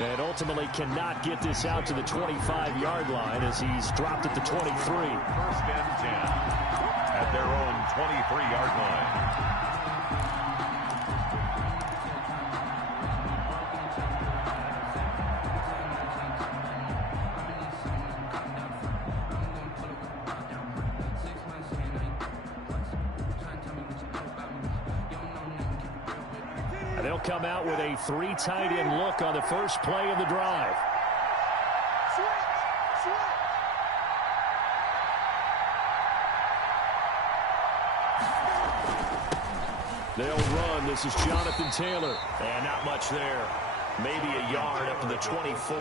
And ultimately cannot get this out to the 25-yard line as he's dropped at the 23. First and 10 at their own 23-yard line. They'll come out with a 3 tight end look on the first play of the drive. They'll run. This is Jonathan Taylor. And not much there. Maybe a yard up to the 24.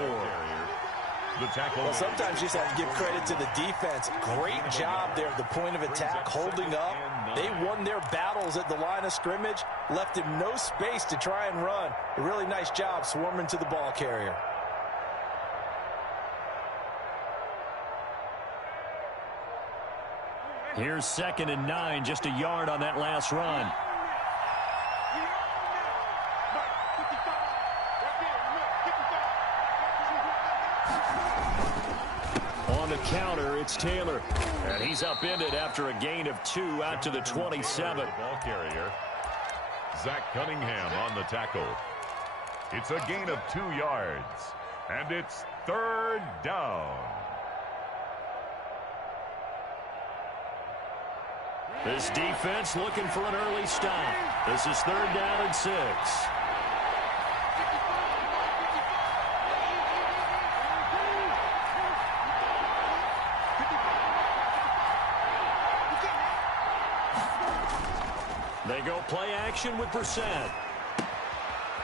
Well, sometimes you just have to give credit to the defense. Great job there at the point of attack, holding up. They won their battles at the line of scrimmage, left him no space to try and run. A really nice job swarming to the ball carrier. Here's 2nd and 9, just a yard on that last run. On the counter, it's Taylor. And he's upended after a gain of 2 out to the 27. Ball carrier. Zach Cunningham on the tackle. It's a gain of 2 yards. And it's 3rd down. This defense looking for an early stop. This is 3rd down and 6. They go play action with Brissett.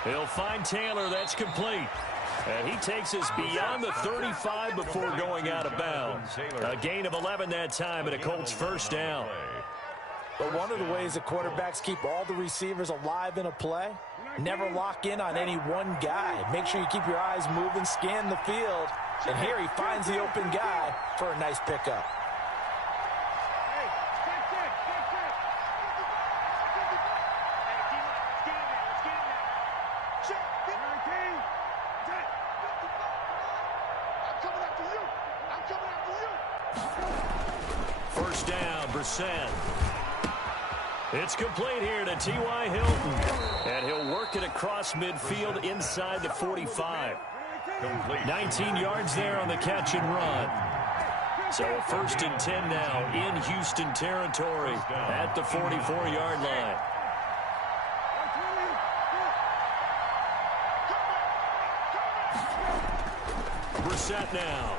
He'll find Taylor. That's complete. And he takes us beyond the 35 before going out of bounds. A gain of 11 that time and a Colts first down. But one of the ways that quarterbacks keep all the receivers alive in a play, never lock in on any one guy. Make sure you keep your eyes moving, scan the field. And here he finds the open guy for a nice pickup. First down, Brissett. It's complete here to T.Y. Hilton. And he'll work it across midfield inside the 45. 19 yards there on the catch and run. So 1st and 10 now in Houston territory at the 44-yard line. Brissett now.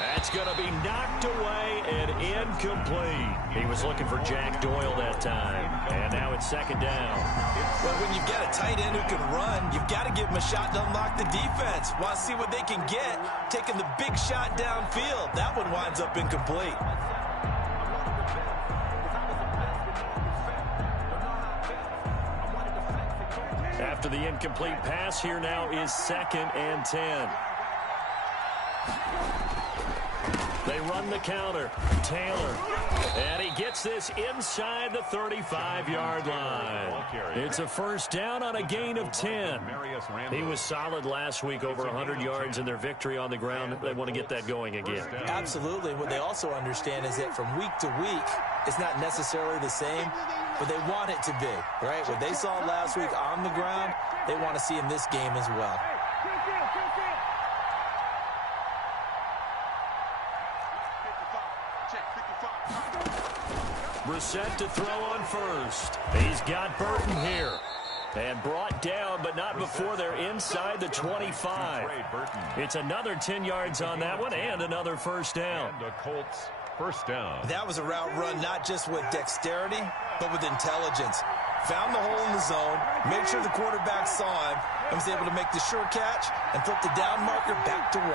That's going to be knocked away and incomplete. He was looking for Jack Doyle that time. And now it's 2nd down. Well, when you've got a tight end who can run, you've got to give him a shot to unlock the defense. Want to see what they can get, taking the big shot downfield. That one winds up incomplete. After the incomplete pass, here now is 2nd and 10. They run the counter. Taylor. And he gets this inside the 35-yard line. It's a first down on a gain of 10. He was solid last week, over 100 yards in their victory on the ground. They want to get that going again. Absolutely. What they also understand is that from week to week, it's not necessarily the same, but they want it to be, right? What they saw last week on the ground, they want to see in this game as well. Brissett to throw on first. He's got Burton here. And brought down, but not before they're inside the 25. It's another 10 yards on that one and another first down. And the Colts first down. That was a route run not just with dexterity, but with intelligence. Found the hole in the zone, made sure the quarterback saw him, and was able to make the sure catch and flip the down marker back to 1.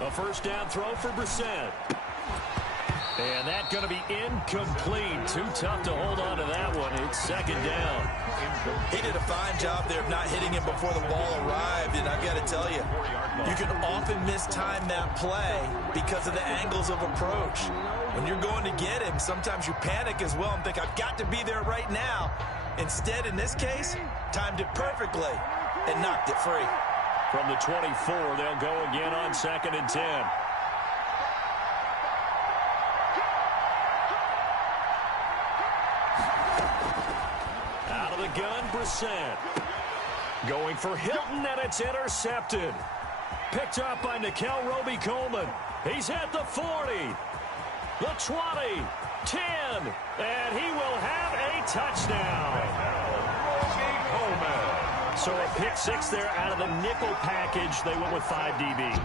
A first down throw for Brissett. And that's going to be incomplete. Too tough to hold on to that one. It's second down. He did a fine job there of not hitting him before the ball arrived. And I've got to tell you, you can often mistime that play because of the angles of approach. When you're going to get him, sometimes you panic as well and think, I've got to be there right now. Instead, in this case, timed it perfectly and knocked it free. From the 24, they'll go again on 2nd and 10. Out of the gun, Brissett. Going for Hilton, and it's intercepted. Picked up by Nikel Roby-Coleman. He's at the 40, the 20, 10, and he will have a touchdown. So a pick six there out of the nickel package. They went with 5 DBs.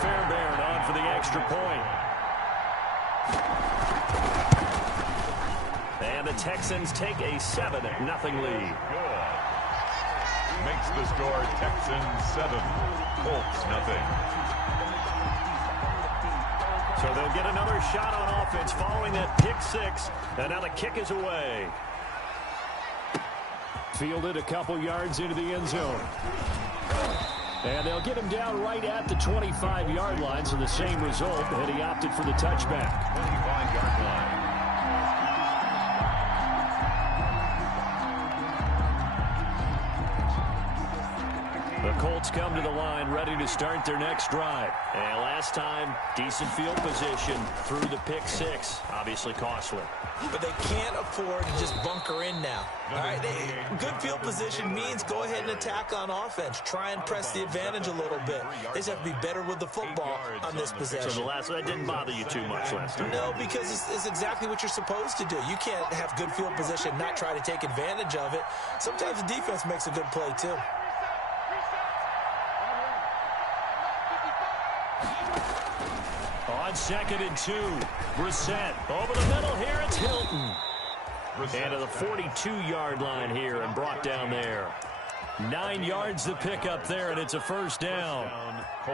Fairbairn on for the extra point. And the Texans take a 7-0 lead. Good. Makes the score Texans 7, Colts 0. So they'll get another shot on offense following that pick six. And now the kick is away. Fielded a couple yards into the end zone. And they'll get him down right at the 25-yard line, so the same result, and he opted for the touchback. 25-yard line. The Colts come to the line ready to start their next drive. And last time, decent field position through the pick six. Obviously costly. But they can't afford to just bunker in now. All right, good field position means go ahead and attack on offense. Try and press the advantage a little bit. They just have to be better with the football on this possession. So that didn't bother you too much last time? No, because it's exactly what you're supposed to do. You can't have good field position, not try to take advantage of it. Sometimes the defense makes a good play, too. On 2nd and 2, Brissett over the middle here. It's Hilton. And to the 42-yard line here and brought down there. 9 yards to pick up there, and it's a first down.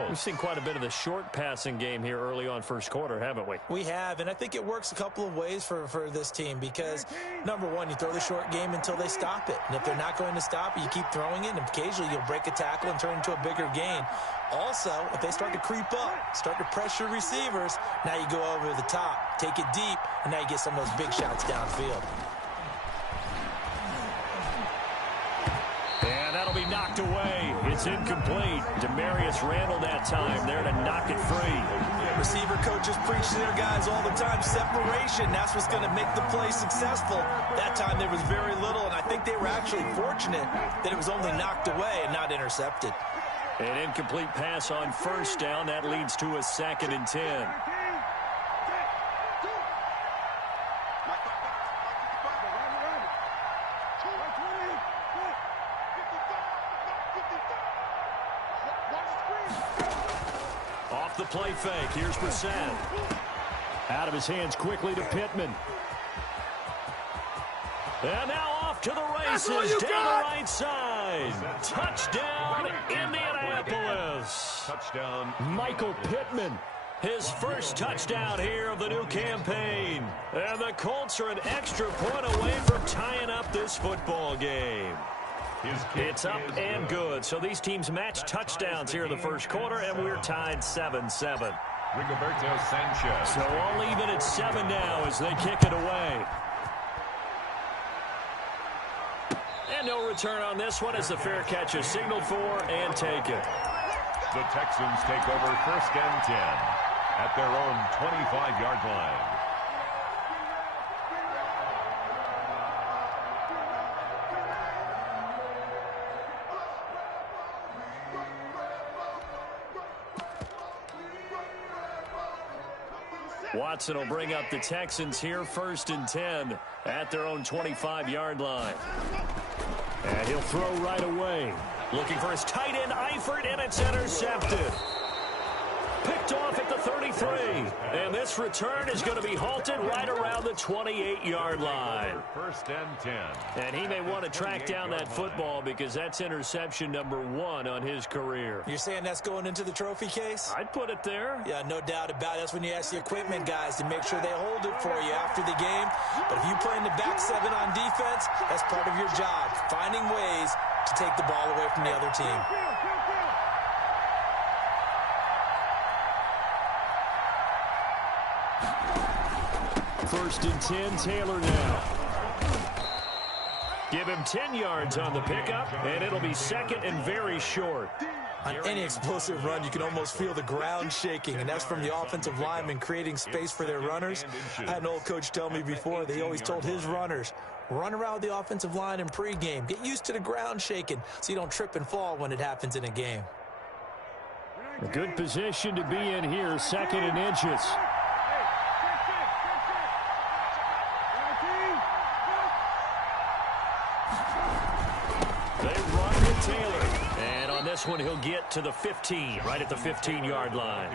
We've seen quite a bit of the short passing game here early on first quarter, haven't we? We have, and I think it works a couple of ways for this team because, number one, you throw the short game until they stop it. And if they're not going to stop it, you keep throwing it, and occasionally you'll break a tackle and turn it into a bigger gain. Also, if they start to creep up, start to pressure receivers, now you go over the top, take it deep, and now you get some of those big shots downfield. And that'll be knocked away. It's incomplete. Demarius Randall that time there to knock it free. Receiver coaches preach to their guys all the time. Separation, that's what's going to make the play successful. That time there was very little, and I think they were actually fortunate that it was only knocked away and not intercepted. An incomplete pass on first down. That leads to a 2nd and 10. Off the play fake. Here's Brissett. Out of his hands quickly to Pittman. And now off to the races down the right side. Touchdown, Indianapolis. Touchdown, Michael Pittman. His first touchdown here of the new campaign. And the Colts are an extra point away from tying up this football game. It's up and good. So these teams match touchdowns here in the first quarter, and we're tied 7-7. Rigoberto Sanchez. So all even at 7 now as they kick it away. And no return on this one as the fair catch is signaled for and taken. The Texans take over 1st and 10 at their own 25-yard line. Watson will bring up the Texans here 1st and 10 at their own 25-yard line. And he'll throw right away. Looking for his tight end, Eifert, and it's intercepted. Picked off at the 33. And this return is going to be halted right around the 28-yard line. First and 10. And he may want to track down that football because that's interception number 1 on his career. You're saying that's going into the trophy case? I'd put it there. Yeah, no doubt about it. That's when you ask the equipment guys to make sure they hold it for you after the game. But if you play in the back 7 on defense, that's part of your job, finding ways to take the ball away from the other team. First and 10, Taylor now. Give him 10 yards on the pickup, and it'll be second and very short. On any explosive run, you can almost feel the ground shaking, and that's from the offensive linemen creating space for their runners. I had an old coach tell me before, they always told his runners, run around the offensive line in pregame. Get used to the ground shaking so you don't trip and fall when it happens in a game. A good position to be in here, second and inches. They run to Taylor. And on this one, he'll get to the 15, right at the 15-yard line.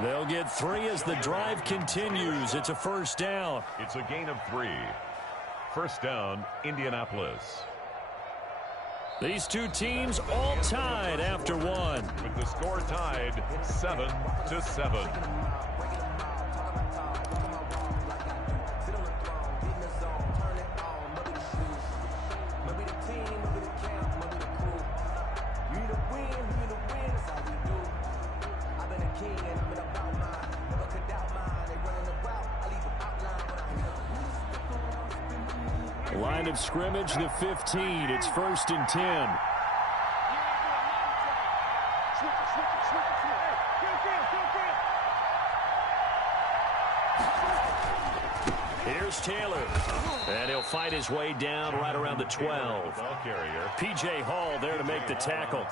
They'll get 3 as the drive continues. It's a first down. It's a gain of 3. First down, Indianapolis. These two teams all tied after 1. With the score tied 7-7. Line of scrimmage, the 15. It's first and 10. Here's Taylor. And he'll fight his way down right around the 12. P.J. Hall there to make the tackle.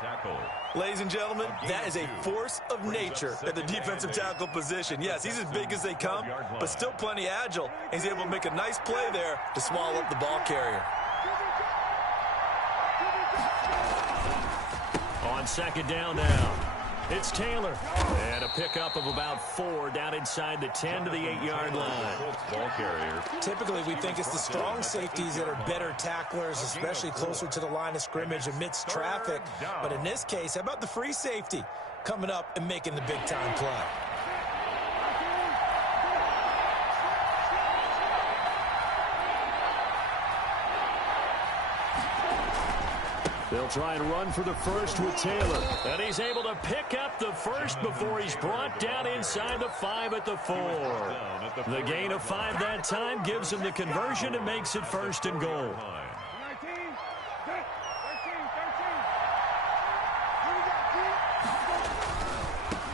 Ladies and gentlemen, that is a force of nature at the defensive tackle position. Yes, he's as big as they come, but still plenty agile. He's able to make a nice play there to swallow up the ball carrier. On second down now, it's Taylor. And a pickup of about 4 down inside the 10 to the 8-yard line. Ball carrier. Typically, we think it's the strong safeties that are better tacklers, especially closer to the line of scrimmage amidst traffic. But in this case, how about the free safety coming up and making the big-time play? They'll try and run for the first with Taylor. And he's able to pick up the first before he's brought down inside the 5 at the 4. The gain of 5 that time gives him the conversion and makes it first and goal.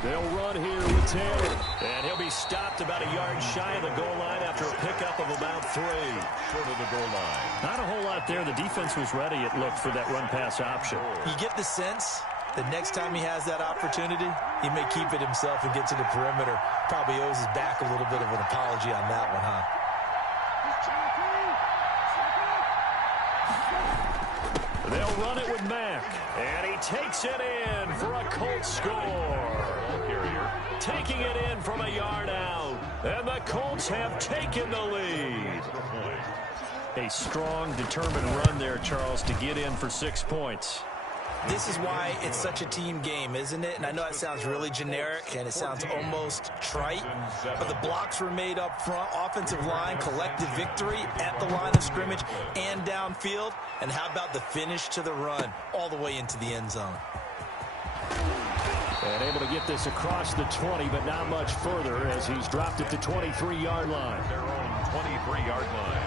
They'll run here with Taylor. And he'll be stopped about a yard shy of the goal line after a pickup of about 3. Short of the goal line. Not a whole lot there. The defense was ready, it looked, for that run-pass option. You get the sense that next time he has that opportunity, he may keep it himself and get to the perimeter. Probably owes his back a little bit of an apology on that one, huh? They'll run it with Mack. And he takes it in for a Colts score. Taking it in from a yard out. And the Colts have taken the lead. A strong, determined run there, Charles, to get in for 6 points. This is why it's such a team game, isn't it? And I know it sounds really generic and it sounds almost trite, but the blocks were made up front, offensive line, collective victory at the line of scrimmage and downfield. And how about the finish to the run all the way into the end zone? And able to get this across the 20, but not much further as he's dropped it to 23-yard line. Their own 23-yard line.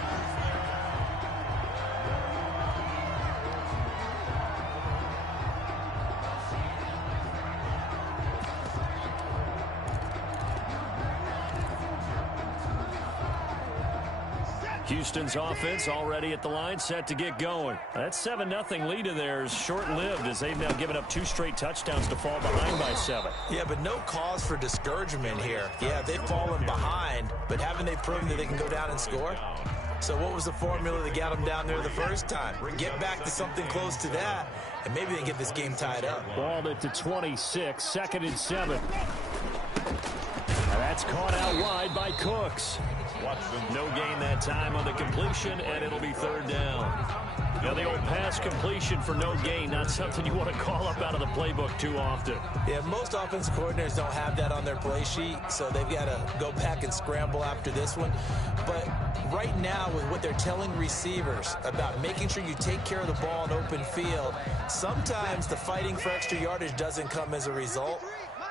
Houston's offense already at the line, set to get going. That 7-0 lead of theirs short-lived as they've now given up 2 straight touchdowns to fall behind by 7. Yeah, but no cause for discouragement here. Yeah, they've fallen behind, but haven't they proven that they can go down and score? So what was the formula that got them down there the first time? Get back to something close to that, and maybe they get this game tied up. Balled it to 26, second and 7. That's caught out wide by Cooks. No gain that time on the completion, and it'll be third down. Now, the old pass completion for no gain, not something you want to call up out of the playbook too often. Yeah, most offensive coordinators don't have that on their play sheet, so they've got to go back and scramble after this one. But right now, with what they're telling receivers about making sure you take care of the ball in open field, sometimes the fighting for extra yardage doesn't come as a result.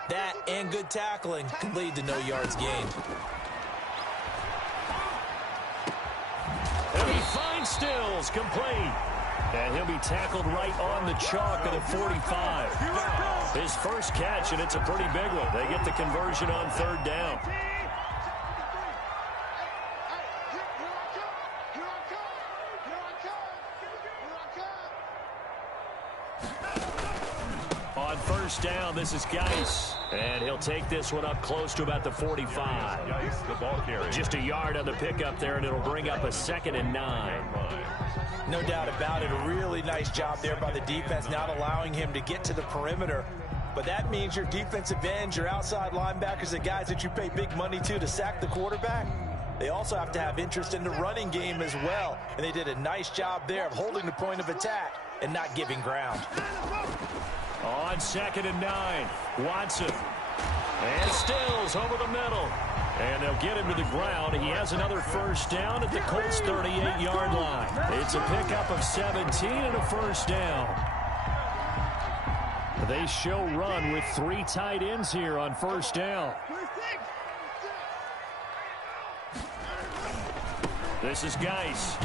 That and good tackling can lead to no yards gained. And he finds Stills, complete. And he'll be tackled right on the chalk of the 45. His first catch, and it's a pretty big one. They get the conversion on third down. On first down, this is Geis. And he'll take this one up close to about the 45. Geis, the ball carrier. Just a yard on the pickup there, and it'll bring up a 2nd and 9. No doubt about it. A really nice job there by the defense, not allowing him to get to the perimeter. But that means your defensive ends, your outside linebackers, the guys that you pay big money to sack the quarterback, they also have to have interest in the running game as well. And they did a nice job there of holding the point of attack and not giving ground. On 2nd and 9, Watson. And Stills over the middle. And they'll get him to the ground. He has another first down at the Colts' 38-yard line. It's a pickup of 17 and a first down. They show run with 3 tight ends here on first down. This is Geis.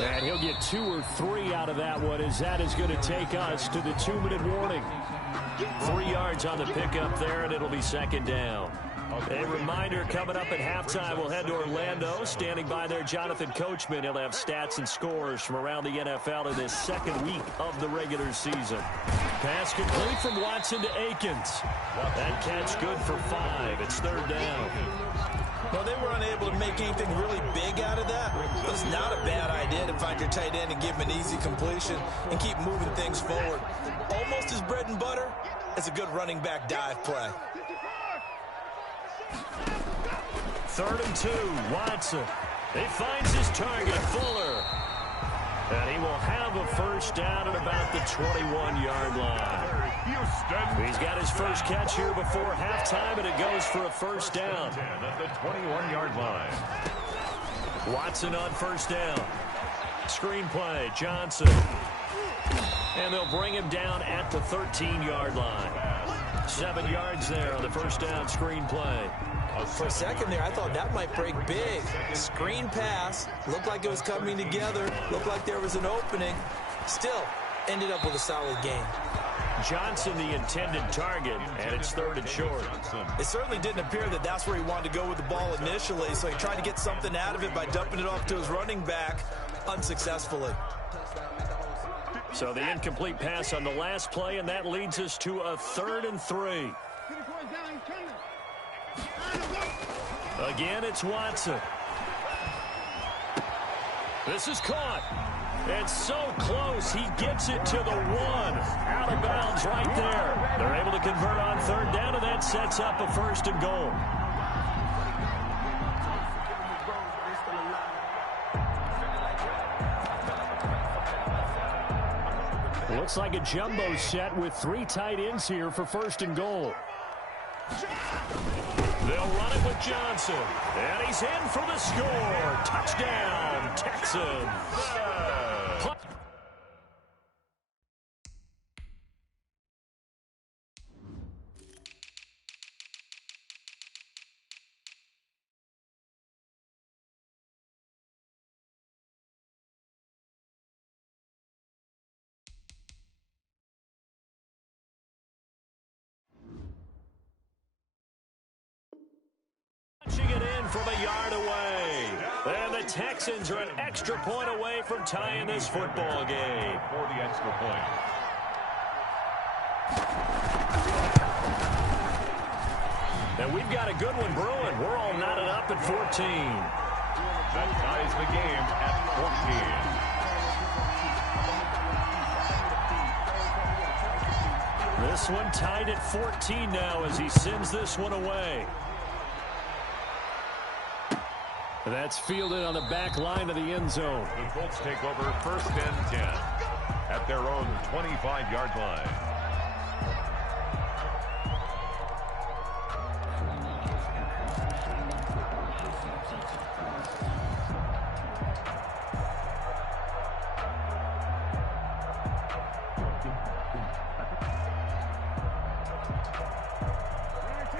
And he'll get 2 or 3 out of that one, as that is going to take us to the 2-minute warning. 3 yards on the pickup there, and it'll be 2nd down. A reminder, coming up at halftime, we'll head to Orlando. Standing by there, Jonathan Coachman. He'll have stats and scores from around the NFL in this 2nd week of the regular season. Pass complete from Watson to Akins. That catch good for 5. It's 3rd down. Well, they were unable to make anything really big out of that, but it's not a bad idea to find your tight end and give him an easy completion and keep moving things forward. Almost as bread and butter as a good running back dive play. 3rd and 2, Watson. He finds his target, Fuller. And he will have a first down at about the 21-yard line. He's got his first catch here before halftime, and it goes for a first down. At the 21-yard line. Watson on first down. Screenplay, Johnson. And they'll bring him down at the 13-yard line. 7 yards there on the first down screenplay. For a second there, I thought that might break big. Screen pass, looked like it was coming together, looked like there was an opening. Still, ended up with a solid gain. Johnson the intended target, and it's 3rd and short. It certainly didn't appear that that's where he wanted to go with the ball initially, so he tried to get something out of it by dumping it off to his running back unsuccessfully. So the incomplete pass on the last play, and that leads us to a 3rd and 3. Again, it's Watson. This is caught. And so close, he gets it to the 1. Out of bounds right there. They're able to convert on 3rd down, and that sets up a 1st and goal. Looks like a jumbo set with 3 tight ends here for 1st and goal. They'll run it with Johnson. And he's in for the score. Touchdown, Texans. Punching it in from a yard away. And the Texans are an extra point away from tying this football game. For the extra point. And we've got a good one brewing. We're all knotted up at 14. That ties the game at 14. This one tied at 14 now as he sends this one away. That's fielded on the back line of the end zone. The Colts take over 1st and 10 at their own 25-yard line.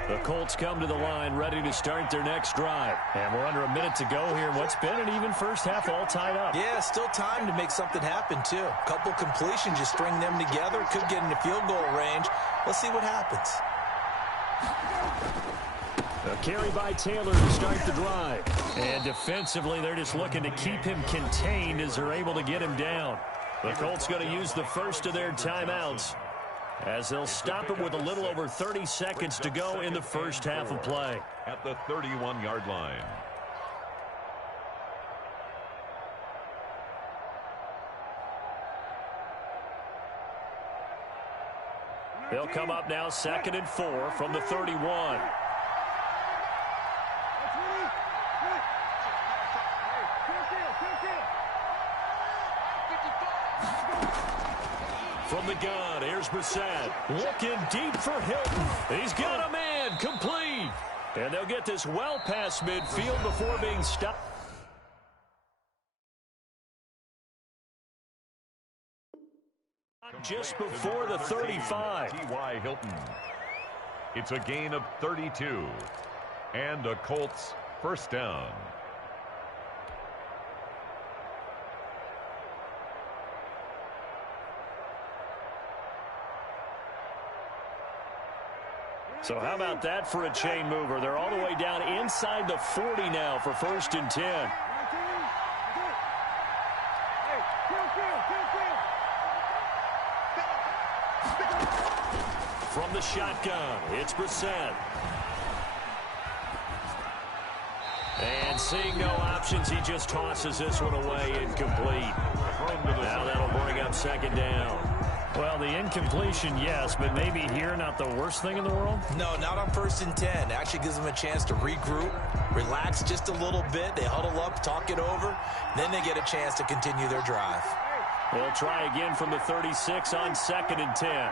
The Colts come to the line ready to start their next drive. And we're under a minute to go here in what's been an even first half all tied up. Yeah, still time to make something happen, too. A couple completions, you string them together, could get into field goal range. Let's see what happens. A carry by Taylor to start the drive. And defensively, they're just looking to keep him contained as they're able to get him down. The Colts going to use the first of their timeouts, as they'll stop it with a little over 30 seconds to go in the first half of play. At the 31-yard line. They'll come up now 2nd and 4 from the 31. From the gun, here's Brissett. Looking deep for Hilton. He's got a man, complete. And they'll get this well past midfield before being stopped. Just before the 35. T.Y. Hilton. It's a gain of 32. And a Colts first down. So how about that for a chain mover? They're all the way down inside the 40 now for 1st and 10. From the shotgun, it's Brissett. And seeing no options, he just tosses this one away, incomplete. Now that'll bring up 2nd down. Well, the incompletion, yes, but maybe here not the worst thing in the world? No, not on 1st and 10. Actually gives them a chance to regroup, relax just a little bit. They huddle up, talk it over. Then they get a chance to continue their drive. They'll try again from the 36 on 2nd and 10.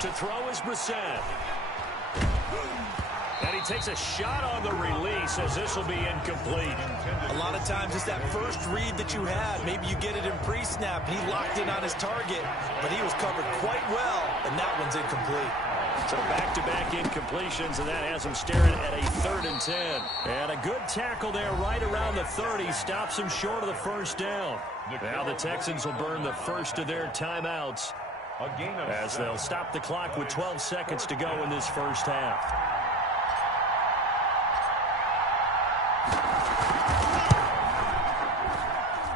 To throw is Brissett. And he takes a shot on the release as this will be incomplete. A lot of times it's that first read that you had. Maybe you get it in pre-snap, and he locked in on his target, but he was covered quite well, and that one's incomplete. So back-to-back incompletions, and that has him staring at a 3rd and 10. And a good tackle there right around the 30 stops him short of the first down. Now the Texans will burn the first of their timeouts as they'll stop the clock with 12 seconds to go in this first half.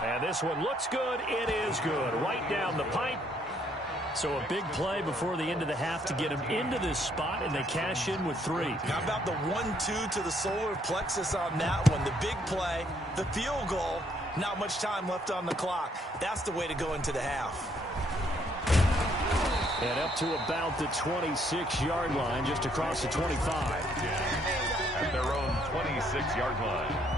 And this one looks good. It is good. Right down the pipe. So a big play before the end of the half to get him into this spot, and they cash in with 3. How about the 1-2 to the solar plexus on that one? The big play, the field goal, not much time left on the clock. That's the way to go into the half. And up to about the 26-yard line, just across the 25. At their own 26-yard line.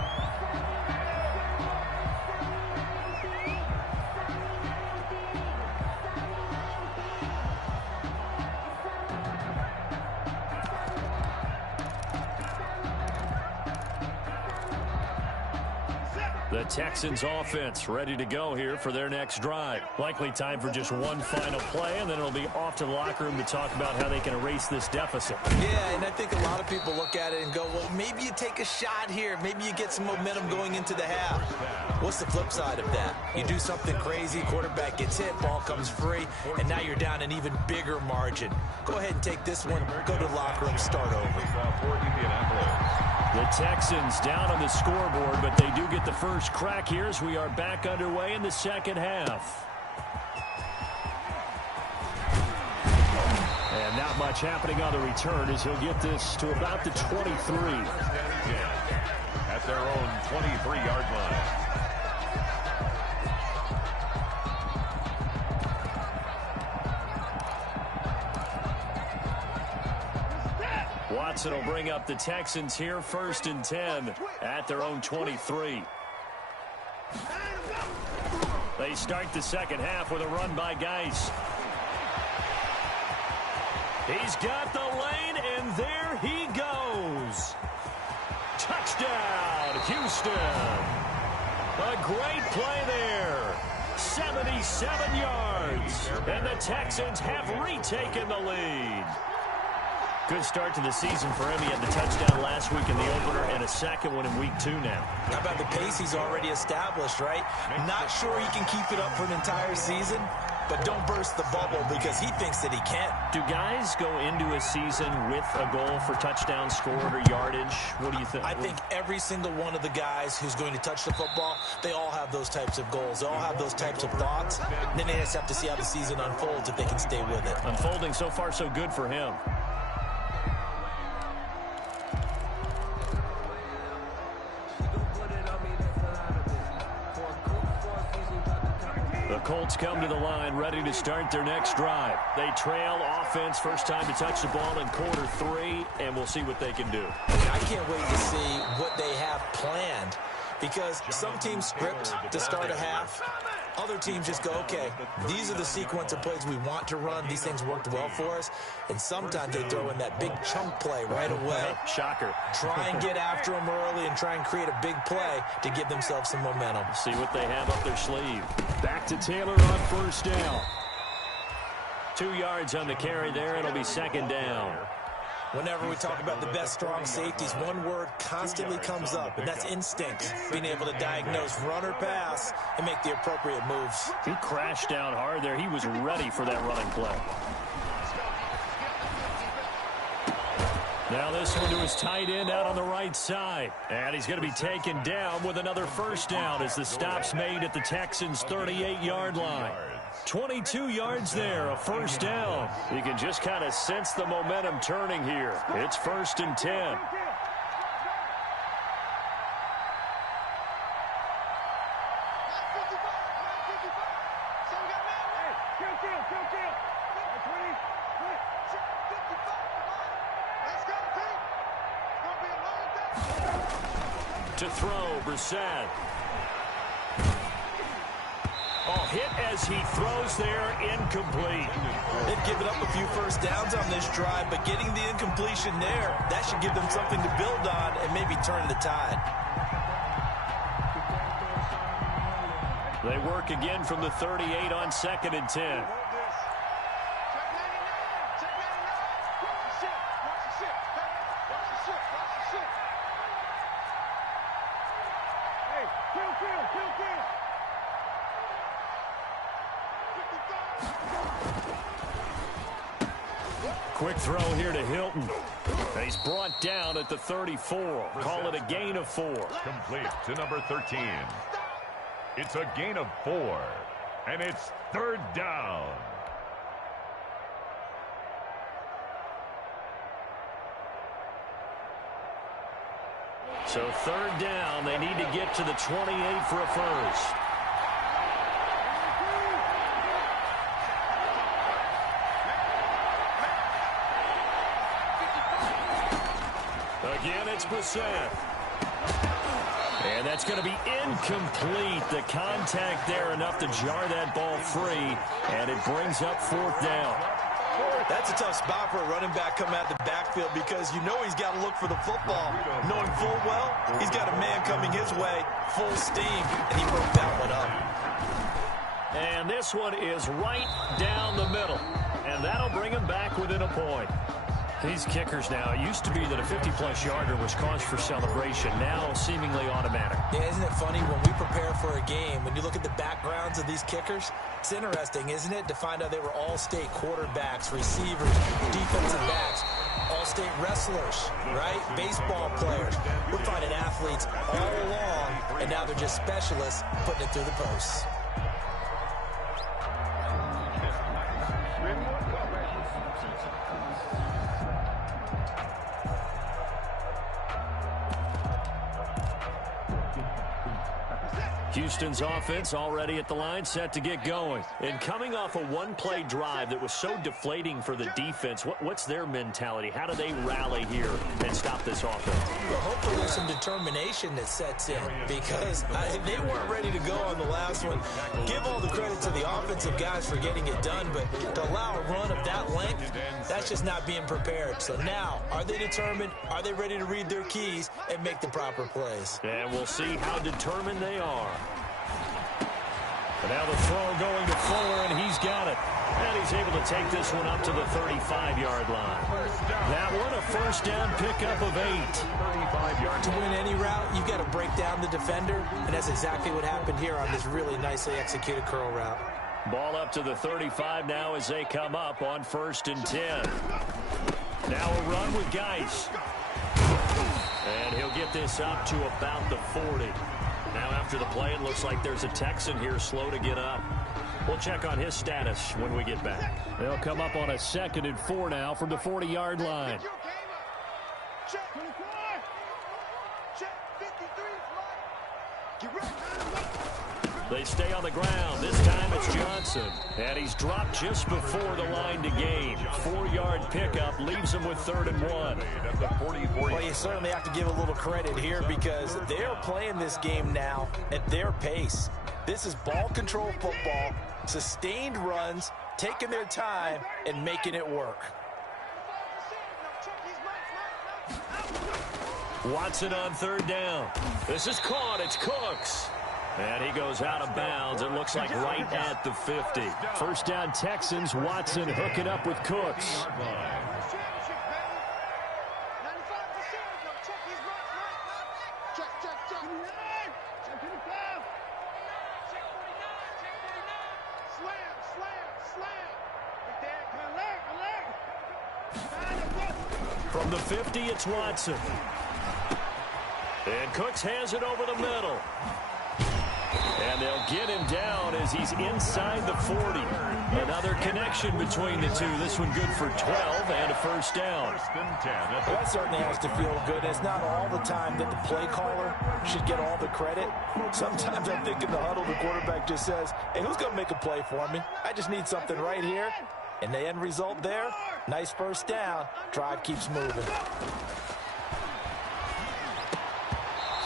The Texans offense ready to go here for their next drive. Likely time for just one final play, and then it'll be off to the locker room to talk about how they can erase this deficit. Yeah, and I think a lot of people look at it and go, well, maybe you take a shot here. Maybe you get some momentum going into the half. What's the flip side of that? You do something crazy, quarterback gets hit, ball comes free, and now you're down an even bigger margin. Go ahead and take this one, go to the locker room, start over. For Indianapolis. The Texans down on the scoreboard, but they do get the first crack here as we are back underway in the second half. And not much happening on the return as he'll get this to about the 23. At their own 23-yard line. Watson will bring up the Texans here, 1st and 10 at their own 23. They start the second half with a run by Geis. He's got the lane, and there he goes. Touchdown, Houston. A great play there. 77 yards. And the Texans have retaken the lead. Good start to the season for him. He had the touchdown last week in the opener and a second one in week 2 now. How about the pace he's already established, right? Not sure he can keep it up for an entire season, but don't burst the bubble because he thinks that he can. Do guys go into a season with a goal for touchdowns scored or yardage? What do you think? I think every single one of the guys who's going to touch the football, they all have those types of goals. They all have those types of thoughts. And then they just have to see how the season unfolds if they can stay with it. Unfolding so far so good for him. The Colts come to the line, ready to start their next drive. They trail offense, first time to touch the ball in quarter 3, and we'll see what they can do. I can't wait to see what they have planned, because some teams script to start a half. Other teams just go, okay, these are the sequence of plays we want to run. These things worked well for us. And sometimes they throw in that big chunk play right away. Shocker. Try and get after them early and try and create a big play to give themselves some momentum. See what they have up their sleeve. Back to Taylor on first down. 2 yards on the carry there. It'll be 2nd down. Whenever we talk about the best strong safeties, one word constantly comes up, and that's instinct. Being able to diagnose run or pass and make the appropriate moves. He crashed down hard there. He was ready for that running play. Now this one to his tight end out on the right side. And he's going to be taken down with another first down as the stop's made at the Texans' 38-yard line. 22 yards there, a first down. You can just kind of sense the momentum turning here. It's 1st and 10. To throw, Brissett. Oh, hit as he throws there, incomplete. They've given up a few first downs on this drive, but getting the incompletion there, that should give them something to build on and maybe turn the tide. They work again from the 38 on 2nd and 10. Quick throw here to Hilton. He's brought down at the 34. Call it a gain of 4. Complete to number 13. It's a gain of 4. And it's 3rd down. So 3rd down. They need to get to the 28 for a first. Again, it's Brissett. And that's going to be incomplete. The contact there enough to jar that ball free, and it brings up 4th down. That's a tough spot for a running back coming out the backfield because you know he's got to look for the football. Knowing full well, he's got a man coming his way, full steam, and he broke that one up. And this one is right down the middle, and that'll bring him back within a point. These kickers now, it used to be that a 50-plus yarder was cause for celebration, now seemingly automatic. Yeah, isn't it funny when we prepare for a game, when you look at the backgrounds of these kickers, it's interesting, isn't it, to find out they were all-state quarterbacks, receivers, defensive backs, all-state wrestlers, right? Baseball players. We're finding athletes all along, and now they're just specialists putting it through the posts. Houston's offense already at the line, set to get going. And coming off a one-play drive that was so deflating for the defense, what's their mentality? How do they rally here and stop this offense? Well, hopefully there's some determination that sets in because they weren't ready to go on the last one. Give all the credit to the offensive guys for getting it done, but to allow a run of that length, that's just not being prepared. So now, are they determined? Are they ready to read their keys and make the proper plays? And we'll see how determined they are. And now the throw going to Fuller, and he's got it. And he's able to take this one up to the 35-yard line. That one, a first down pickup of 8. 35 yards. To win any route, you've got to break down the defender, and that's exactly what happened here on this really nicely executed curl route. Ball up to the 35 now as they come up on 1st and 10. Now a run with Geis. And he'll get this up to about the 40. Now after the play, it looks like there's a Texan here slow to get up. We'll check on his status when we get back. They'll come up on a 2nd and 4 now from the 40-yard line. They stay on the ground. This time it's Johnson. And he's dropped just before the line to gain. 4-yard pickup leaves him with 3rd and 1. Well, you certainly have to give a little credit here because they're playing this game now at their pace. This is ball control football, sustained runs, taking their time, and making it work. Watson on 3rd down. This is caught. It's Cooks. And he goes out of bounds. It looks like right at the 50. First down Texans. Watson hooking up with Cooks. From the 50, it's Watson. And Cooks has it over the middle. And they'll get him down as he's inside the 40. Another connection between the two. This one good for 12 and a first down. Well, that certainly has to feel good. It's not all the time that the play caller should get all the credit. Sometimes I think in the huddle, the quarterback just says, hey, who's going to make a play for me? I just need something right here. And the end result there, nice first down. Drive keeps moving.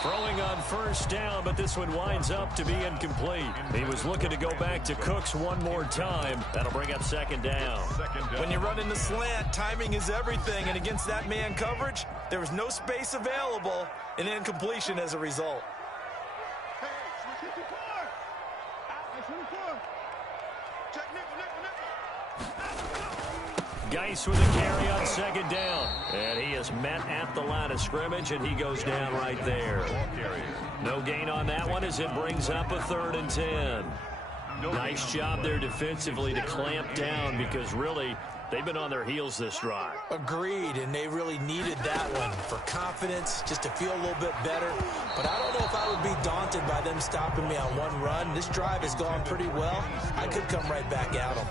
Throwing on first down, but this one winds up to be incomplete. He was looking to go back to Cooks one more time. That'll bring up 2nd down. When you run in the slant, timing is everything. And against that man coverage, there was no space available and incompletion as a result. Geis with a carry on 2nd down. And he is met at the line of scrimmage, and he goes down right there. No gain on that one as it brings up a 3rd and 10. Nice job there defensively to clamp down because really they've been on their heels this drive. Agreed, and they really needed that one for confidence, just to feel a little bit better. But I don't know if I would be daunted by them stopping me on one run. This drive has gone pretty well. I could come right back at them.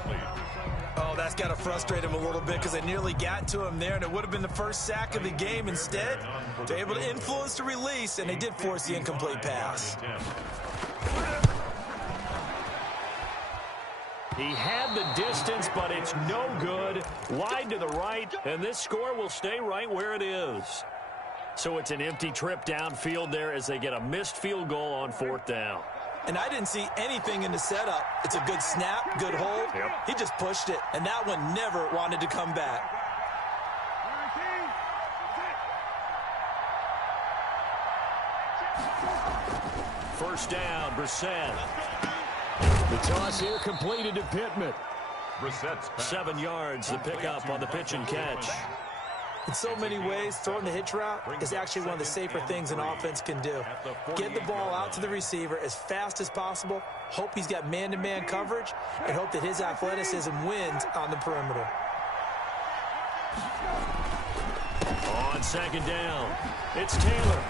Oh, that's got to frustrate him a little bit because I nearly got to him there, and it would have been the first sack of the game. Instead, they're able to influence the release, and they did force the incomplete pass. He had the distance, but it's no good. Wide to the right, and this score will stay right where it is. So it's an empty trip downfield there as they get a missed field goal on 4th down. And I didn't see anything in the setup. It's a good snap, good hold. Yep. He just pushed it, and that one never wanted to come back. First down, Brissett. The toss here completed to Pittman. 7 yards, the pickup on the pitch and catch. In so many ways, throwing the hitch route is actually one of the safer things an offense can do. Get the ball out to the receiver as fast as possible, hope he's got man-to-man coverage, and hope that his athleticism wins on the perimeter. On 2nd down, it's Taylor.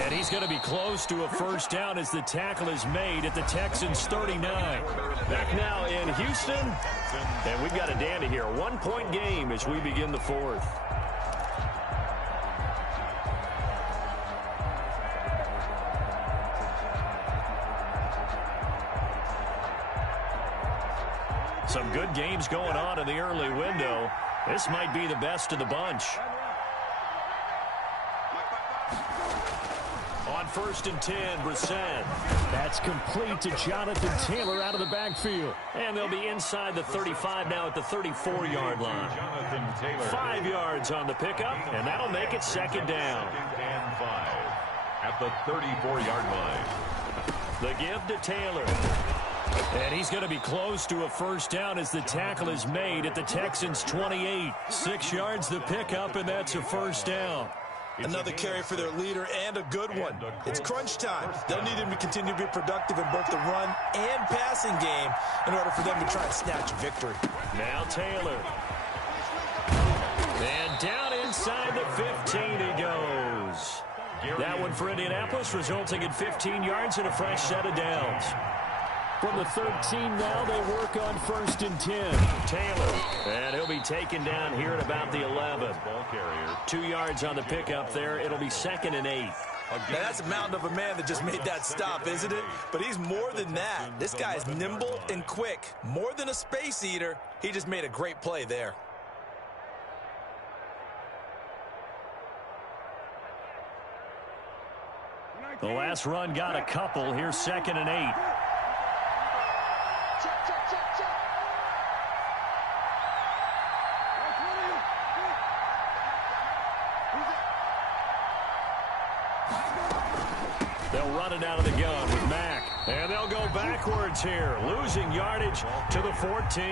And he's going to be close to a first down as the tackle is made at the Texans' 39. Back now in Houston, and we've got a dandy here. 1-point game as we begin the 4th. Some good games going on in the early window. This might be the best of the bunch. On 1st and 10, Brissett. That's complete to Jonathan Taylor out of the backfield. And they'll be inside the 35 now at the 34-yard line. 5 yards on the pickup, and that'll make it 2nd down. 2nd and 5 at the 34-yard line. The give to Taylor. And he's going to be close to a 1st down as the tackle is made at the Texans' 28. 6 yards the pickup, and that's a 1st down. Another carry for their leader and a good one. It's crunch time. They'll need him to continue to be productive in both the run and passing game in order for them to try and snatch victory. Now Taylor. And down inside the 15 he goes. That one for Indianapolis, resulting in 15 yards and a fresh set of downs. From the 13 now, they work on 1st and 10. Taylor. And he'll be taken down here at about the 11. 2 yards on the pickup there. It'll be 2nd and 8. Now, that's a mountain of a man that just made that stop, isn't it? But he's more than that. This guy is nimble and quick. More than a space eater. He just made a great play there. The last run got a couple. Here's 2nd and 8. They'll run it out of the gun with Mack. And they'll go backwards here, losing yardage to the 14.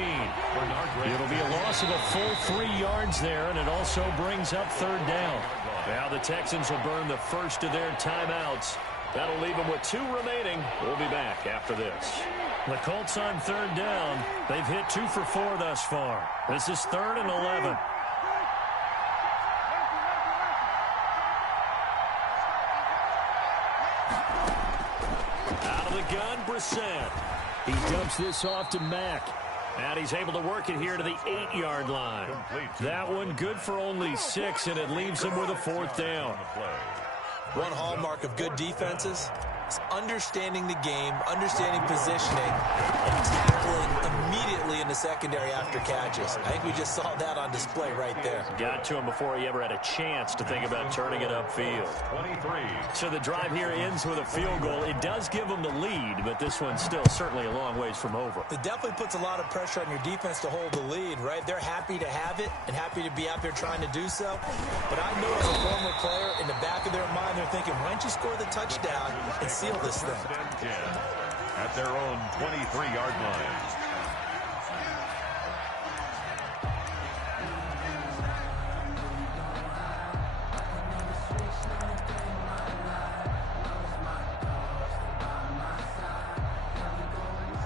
It'll be a loss of a full 3 yards there, and it also brings up 3rd down. Now the Texans will burn the first of their timeouts. That'll leave them with 2 remaining. We'll be back after this. The Colts on 3rd down. They've hit 2 for 4 thus far. This is 3rd and 11. Out of the gun, Brissett. He dumps this off to Mack. And he's able to work it here to the 8-yard line. That one good for only 6, and it leaves him with a 4th down. One hallmark of good defenses is understanding the game, understanding positioning, and tackling immediately in the secondary after catches. I think we just saw that on display right there. Got to him before he ever had a chance to think about turning it upfield. 23. So the drive here ends with a field goal. It does give them the lead, but this one's still certainly a long ways from over. It definitely puts a lot of pressure on your defense to hold the lead, right? They're happy to have it and happy to be out there trying to do so. But I know as a former player, in the back of their mind, they're thinking, why don't you score the touchdown and seal this thing? At their own 23-yard line.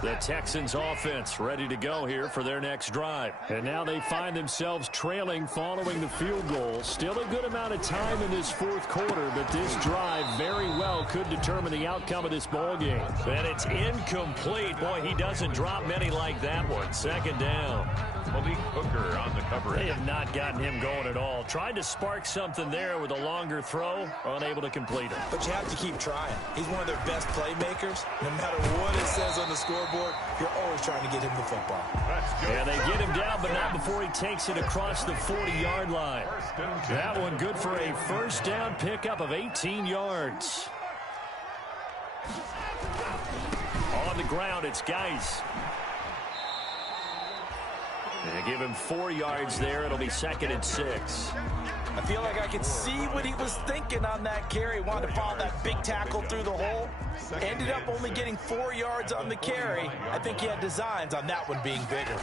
The Texans offense ready to go here for their next drive. And now they find themselves trailing following the field goal. Still a good amount of time in this 4th quarter, but this drive very well could determine the outcome of this ball game. And it's incomplete. Boy, he doesn't drop many like that one. 2nd down. Malik Hooker on the coverage. They have not gotten him going at all. Tried to spark something there with a longer throw, unable to complete it. But you have to keep trying. He's one of their best playmakers. No matter what it says on the scoreboard, you're always trying to get him the football. Yeah, they get him down, but not before he takes it across the 40-yard line. That one good for a 1st down pickup of 18 yards. On the ground, it's Geis. They give him 4 yards there. It'll be 2nd and 6. I feel like I could see what he was thinking on that carry. He wanted to follow that big tackle through the hole. Ended up only getting 4 yards on the carry. I think he had designs on that one being bigger.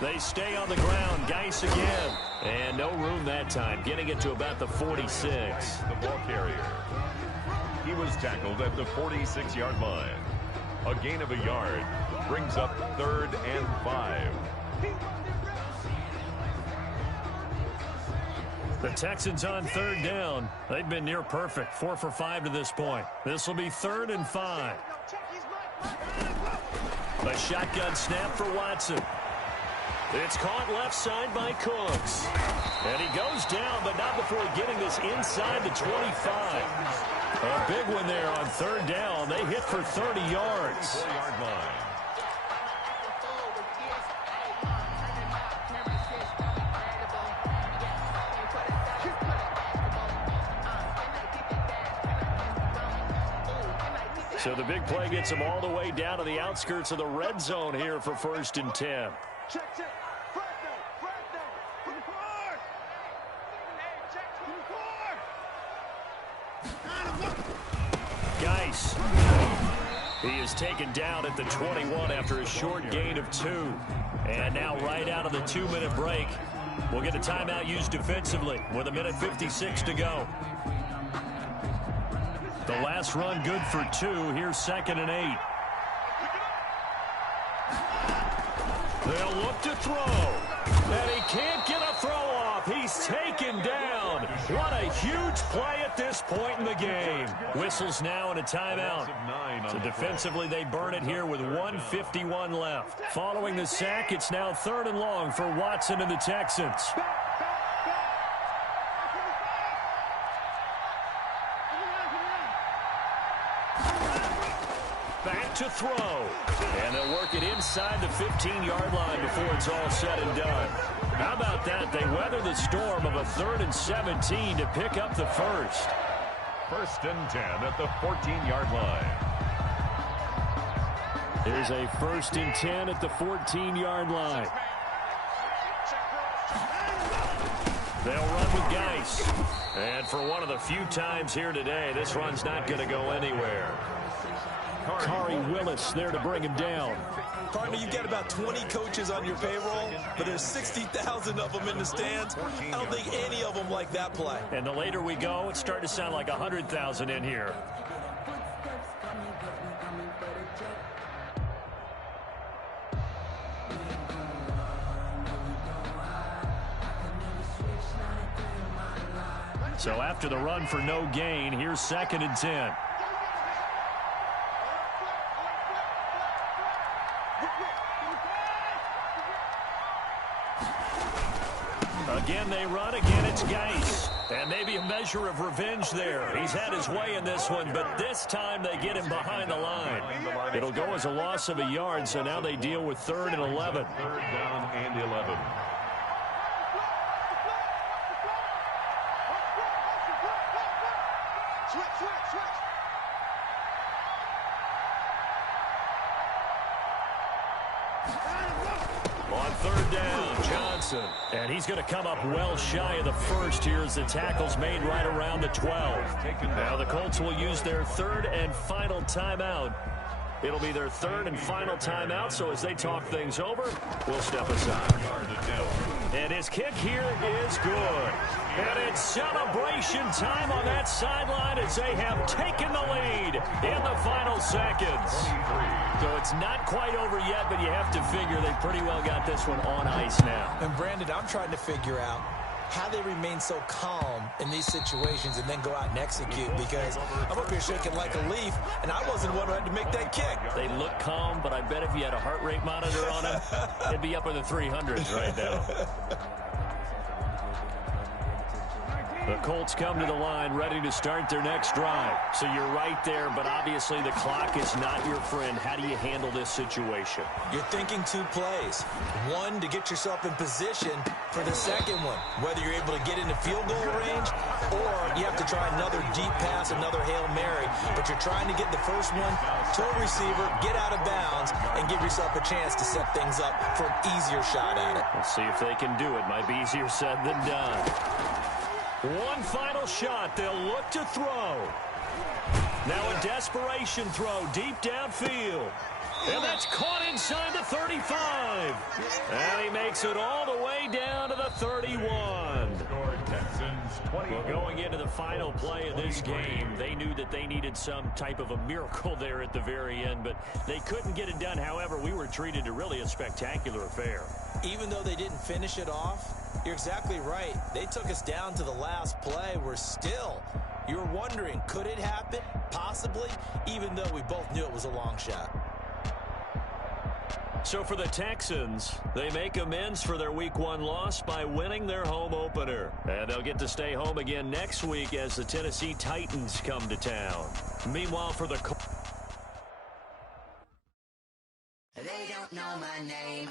They stay on the ground. Geis again. And no room that time. Getting it to about the 46. The ball carrier. He was tackled at the 46-yard line. A gain of a yard brings up 3rd and 5. The Texans on 3rd down. They've been near perfect. 4 for 5 to this point. This will be 3rd and 5. A shotgun snap for Watson. It's caught left side by Cooks. And he goes down, but not before getting this inside the 25. A big one there on 3rd down. They hit for 30 yards. 4-yard line. So the big play gets him all the way down to the outskirts of the red zone here for 1st and 10. Geis. He is taken down at the 21 after a short gain of 2. And now right out of the 2-minute break, we'll get a timeout used defensively with 1:56 to go. The last run good for 2. Here's 2nd and 8. They'll look to throw. And he can't get a throw off. He's taken down. What a huge play at this point in the game. Whistles now and a timeout. So defensively, they burn it here with 1:51 left. Following the sack, it's now 3rd and long for Watson and the Texans. Back to throw. And they'll work it inside the 15-yard line before it's all said and done. How about that? They weather the storm of a 3rd and 17 to pick up the first. 1st and 10 at the 14-yard line. Here's a 1st and 10 at the 14-yard line. They'll run with Geis. And for one of the few times here today, this run's not going to go anywhere. Kari Willis there to bring him down. Partner, you've got about 20 coaches on your payroll, but there's 60,000 of them in the stands. I don't think any of them like that play. And the later we go, it's starting to sound like 100,000 in here. So after the run for no gain, here's 2nd and 10. Again, they run. Again, it's Geis. And maybe a measure of revenge there. He's had his way in this one, but this time they get him behind the line. It'll go as a loss of a yard, so now they deal with 3rd and 11. 3rd down and 11. On 3rd down, Johnson. And he's going to come up well shy of the first here as the tackle's made right around the 12. Now the Colts will use their 3rd and final timeout. It'll be their 3rd and final timeout, so as they talk things over, we'll step aside. And his kick here is good. And it's celebration time on that sideline as they have taken the lead in the final seconds. So it's not quite over yet, but you have to figure they pretty well got this one on ice now. And Brandon, I'm trying to figure out how they remain so calm in these situations and then go out and execute, because I'm up here shaking like a leaf, and I wasn't the one who had to make that kick. They look calm, but I bet if you had a heart rate monitor on them, it'd be up in the 300s right now. The Colts come to the line ready to start their next drive. So you're right there, but obviously the clock is not your friend. How do you handle this situation? You're thinking 2 plays. One, to get yourself in position for the second one, whether you're able to get into field goal range or you have to try another deep pass, another Hail Mary. But you're trying to get the first one to a receiver, get out of bounds, and give yourself a chance to set things up for an easier shot at it. Let's see if they can do it. Might be easier said than done. One final shot. They'll look to throw. Now a desperation throw deep downfield. And that's caught inside the 35. And he makes it all the way down to the 31. Well, going into the final play of this game, they knew that they needed some type of a miracle there at the very end, but they couldn't get it done. However, we were treated to really a spectacular affair. Even though they didn't finish it off, you're exactly right. They took us down to the last play. You were wondering, could it happen? Possibly, even though we both knew it was a long shot. So for the Texans, they make amends for their Week 1 loss by winning their home opener. And they'll get to stay home again next week as the Tennessee Titans come to town. Meanwhile, for the Colts, they don't know my name.